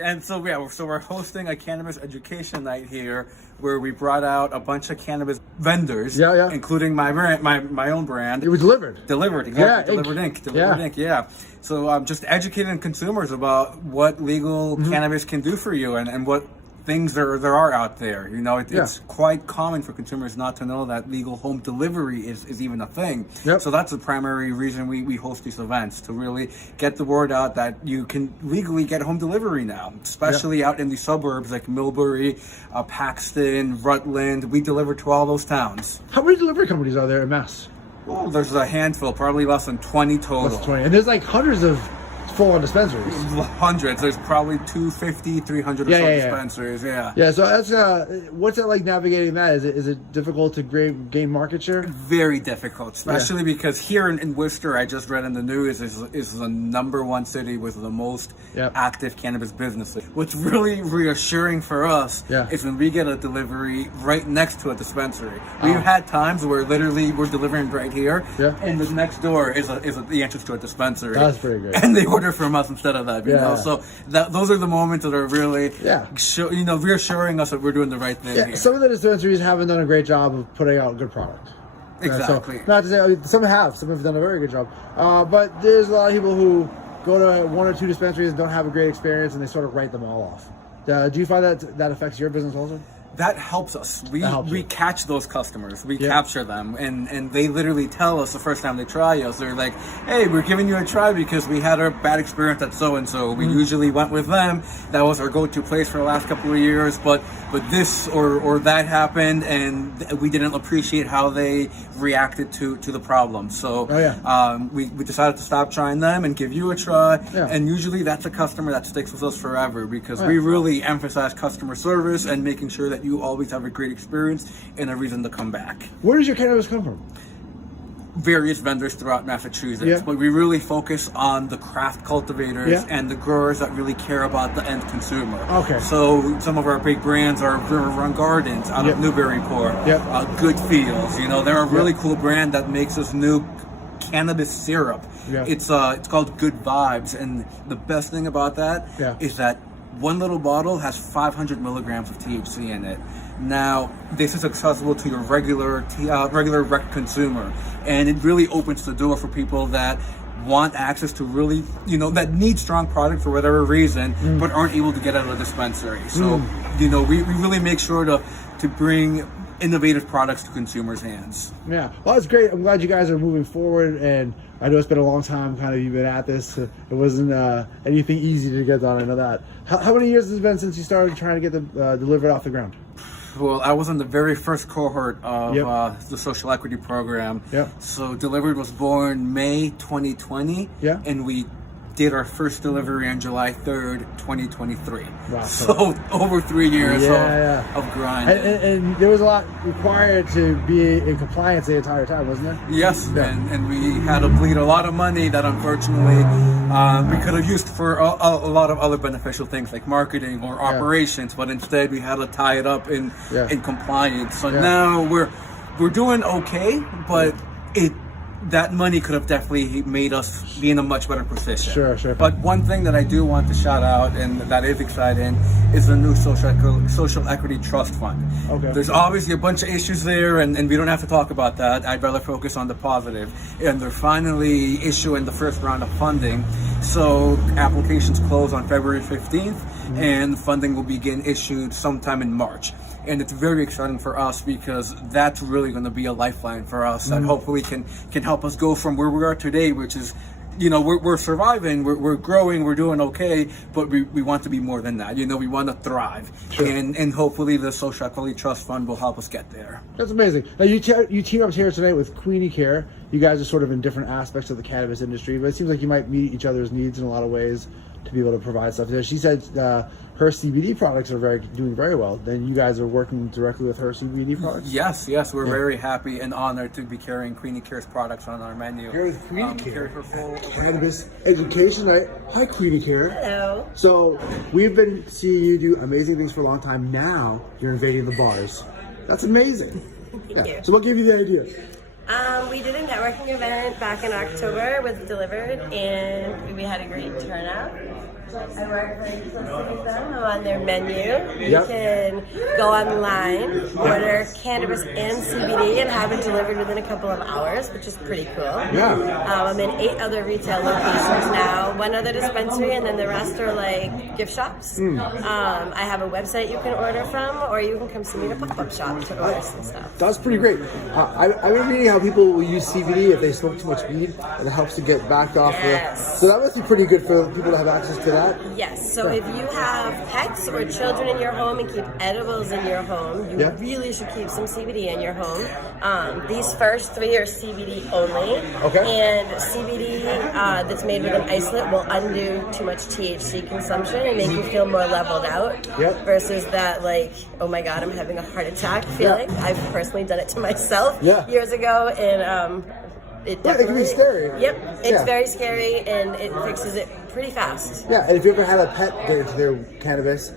And so yeah, so we're hosting a cannabis education night here, where we brought out a bunch of cannabis vendors, including my own brand. It was delivered. Delivered, exactly. Delivered Inc. Yeah. So just educating consumers about what legal cannabis can do for you and what things there are out there. You know, it's quite common for consumers not to know that legal home delivery is even a thing. So that's the primary reason we host these events, to really get the word out that you can legally get home delivery now, especially out in the suburbs like Millbury, Paxton, Rutland. We deliver to all those towns. How many delivery companies are there in Mass? Oh, there's a handful, probably less than 20 total. Less than 20. And there's like hundreds of full-on dispensaries. Hundreds. There's probably 250, 300 or so dispensaries. Yeah. So that's what's it like navigating that? Is it difficult to gain market share? Very difficult, especially because here in Worcester, I just read in the news, is the #1 city with the most active cannabis businesses. What's really reassuring for us is when we get a delivery right next to a dispensary. We've had times where literally we're delivering right here, and the next door is the entrance to a dispensary. That's pretty great. And they order from us instead of that, you know. So those are the moments that are really, reassuring us that we're doing the right thing. Here. Some of the dispensaries haven't done a great job of putting out good product. Exactly. So, not to say some have done a very good job, but there's a lot of people who go to 1 or 2 dispensaries and don't have a great experience, and they sort of write them all off. Do you find that affects your business also? That helps us. We catch those customers. We capture them, and they literally tell us the first time they try us. They're like, "Hey, we're giving you a try because we had a bad experience at so and so. We usually went with them. That was our go-to place for the last couple of years. But this or that happened, and we didn't appreciate how they reacted to the problem. So we decided to stop trying them and give you a try. And usually that's a customer that sticks with us forever, because we really emphasize customer service and making sure that you always have a great experience and a reason to come back. Where does your cannabis come from? Various vendors throughout Massachusetts, but we really focus on the craft cultivators and the growers that really care about the end consumer. So some of our big brands are River Run Gardens out of Newburyport, Good Fields. You know, they're a really cool brand that makes this new cannabis syrup. It's called Good Vibes, and the best thing about that is that one little bottle has 500 milligrams of THC in it. Now, this is accessible to your regular rec consumer, and it really opens the door for people that want access to really, that need strong product for whatever reason, but aren't able to get out of the dispensary. So, we really make sure to bring innovative products to consumers' hands. Well, that's great. I'm glad you guys are moving forward, and I know it's been a long time you've been at this. It wasn't anything easy to get done, I know that. How many years has it been since you started trying to get them delivered off the ground? Well, I was in the very first cohort of the social equity program. So Delivered was born May 2020, and we did our first delivery on July 3rd, 2023. Wow. So over 3 years of grind. And there was a lot required to be in compliance the entire time, wasn't there? Yes, and we had to bleed a lot of money that unfortunately we could have used for a lot of other beneficial things like marketing or operations, but instead we had to tie it up in compliance. So now we're doing okay, but that money could have definitely made us be in a much better position. Sure. But one thing that I do want to shout out, and that is exciting, is the new social equity trust fund. There's obviously a bunch of issues there, and we don't have to talk about that. I'd rather focus on the positive. And they're finally issuing the first round of funding. So applications close on February 15th, and funding will begin issued sometime in March. And it's very exciting for us because that's really going to be a lifeline for us that hopefully can help us go from where we are today, which is, we're surviving, we're growing, we're doing okay, but we want to be more than that. We want to thrive. And hopefully the Social Equity Trust Fund will help us get there. That's amazing. Now you team up here tonight with Queenie Care. You guys are sort of in different aspects of the cannabis industry, but it seems like you might meet each other's needs in a lot of ways to be able to provide stuff. She said her CBD products are doing very well. Then you guys are working directly with her CBD products? Yes. We're very happy and honored to be carrying Queenie Care's products on our menu. Here with Queenie Care. Cannabis Education Night. Hi, Queenie Care. Hello. So we've been seeing you do amazing things for a long time. Now you're invading the bars. That's amazing. Thank you. So what gave you the idea? We did a networking event back in October with Delivered, and we had a great turnout. I work very closely with them. I'm on their menu. You can go online, order cannabis and CBD, and have it delivered within a couple of hours, which is pretty cool. I'm in 8 other retail locations now, 1 other dispensary, and then the rest are like gift shops. I have a website you can order from, or you can come see me in a pop-up shop to order some stuff. That's pretty great. I've been reading how people will use CBD if they smoke too much weed, and it helps to get back off. So that must be pretty good for people to have access to that. Yes. So if you have pets or children in your home and keep edibles in your home, you really should keep some CBD in your home. These first 3 are CBD only. And CBD that's made with an isolate will undo too much THC consumption and make you feel more leveled out. Versus that, like, oh my God, I'm having a heart attack feeling. I've personally done it to myself years ago, and it definitely, it can be scary. It's very scary, and it fixes it pretty fast. And if you ever had a pet get into their cannabis,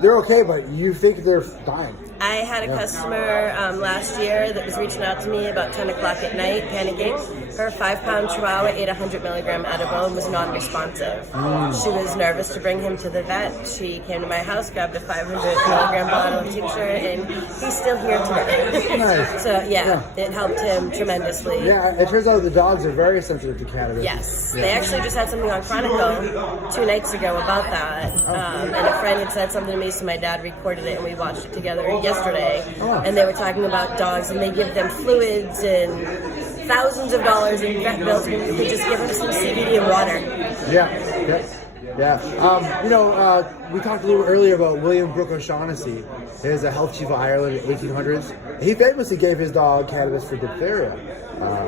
they're okay, but you think they're dying. I had a customer last year that was reaching out to me about 10 o'clock at night, panicking. Her 5-pound chihuahua ate 100 milligram edible and was non-responsive. She was nervous to bring him to the vet. She came to my house, grabbed a 500 milligram bottle of tincture, and he's still here today. Nice. So it helped him tremendously. It turns out the dogs are very sensitive to cannabis. Yes. They actually just had something on Chronicle 2 nights ago about that. And a friend had said something to me, so my dad recorded it, and we watched it together yesterday. And they were talking about dogs, and they give them fluids and thousands of dollars in vet bills when they just give them some CBD and water. We talked a little earlier about William Brooke O'Shaughnessy. He was a health chief of Ireland in the 1800s. He famously gave his dog cannabis for diphtheria.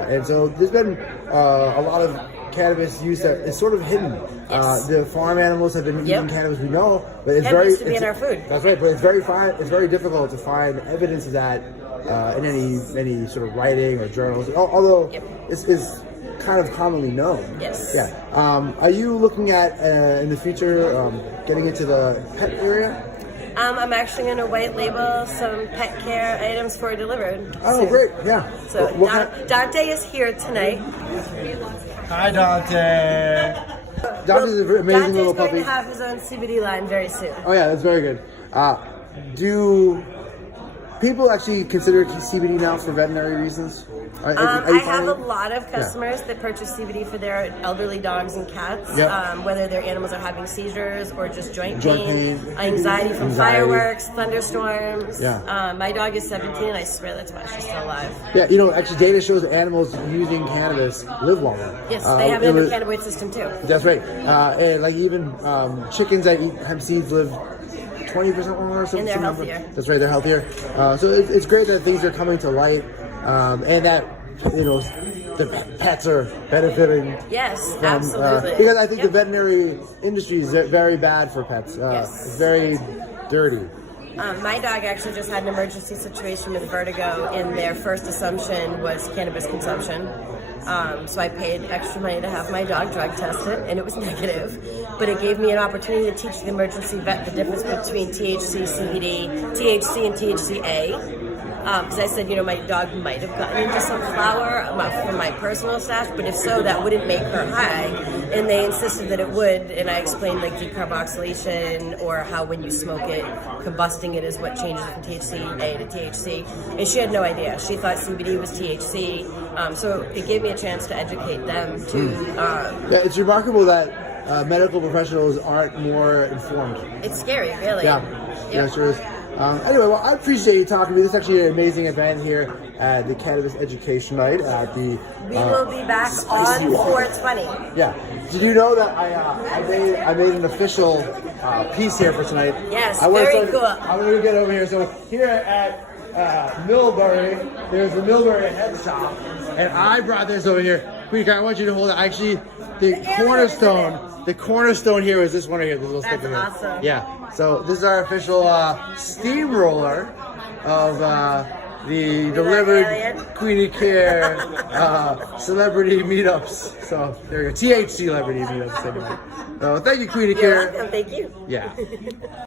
And so there's been a lot of cannabis use that is sort of hidden. The farm animals have been eating cannabis, we know, but it's used to be in our food. That's right, but it's very difficult to find evidence of that in any sort of writing or journals. Although it's kind of commonly known. Are you looking at in the future getting into the pet area? I'm actually going to white label some pet care items for delivered. Oh, great! So Dante is here tonight. Hi, Dante. Dante's an amazing little puppy. Dante's going to have his own CBD line very soon. Oh yeah, that's very good. Do people actually consider CBD now for veterinary reasons? I have a lot of customers that purchase CBD for their elderly dogs and cats, whether their animals are having seizures or just joint pain, anxiety from fireworks, thunderstorms. My dog is 17, and I swear that's why she's still alive. Actually data shows that animals using cannabis live longer. Yes, they have an endocannabinoid system too. That's right. And like even chickens that eat hemp seeds live 20% longer or something. And they're healthier. That's right, they're healthier. So it's great that things are coming to light, and that the pets are benefiting. Yes, from, absolutely. Because I think the veterinary industry is very bad for pets. It's very dirty. My dog actually just had an emergency situation with vertigo, and their first assumption was cannabis consumption. So I paid extra money to have my dog drug tested, and it was negative. But it gave me an opportunity to teach the emergency vet the difference between THC, CBD, THC, and THCA. Because I said, my dog might have gotten into some flower from my personal stash, but if so, that wouldn't make her high. And they insisted that it would, and I explained like decarboxylation, or how when you smoke it, combusting it is what changes from THCA to THC. And she had no idea. She thought CBD was THC. So it gave me a chance to educate them too. It's remarkable that medical professionals aren't more informed. It's scary, really. Yeah, sure is. Anyway, I appreciate you talking to me. This is actually an amazing event here at the Cannabis Education Night at the... We will be back on 4/20. Yeah. Did you know that I made an official piece here for tonight? Yes, very cool. I'm going to get over here. So here at Millbury, there's the Millbury Head Shop, and I brought this over here. Queenie, I want you to hold it. Actually, the cornerstone here is this one right here. This little sticker here. That's awesome. Yeah. So this is our official steamroller of the delivered Queenie Care celebrity meetups. So there you go. THC celebrity meetups anyway. So thank you, Queenie Care. You're welcome. Thank you. Yeah.